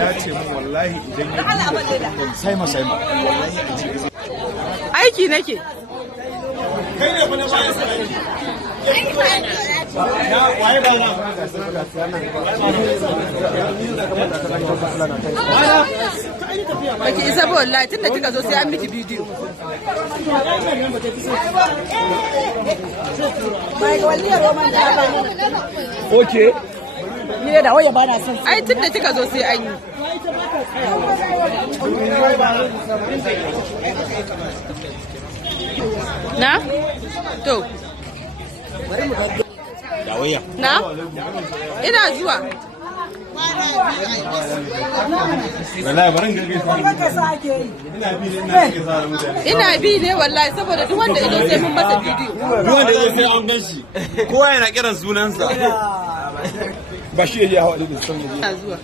ya ce mun wallahi idan ya sai ma aiki nake kai ne kuma ba ya sai waye ba na baki isa ba wallahi tunda kika zo sai an miki bidiyo okay ni da waya ba na son ai tunda kika zo sai an yi na to na ina zuwa ina bi ne wallahi saboda duk wanda ido sai mun masa bidiyo duk wanda ido sai an gan shi kowa yana kiran sunansa ba shi ya hawa da sun ina zuwa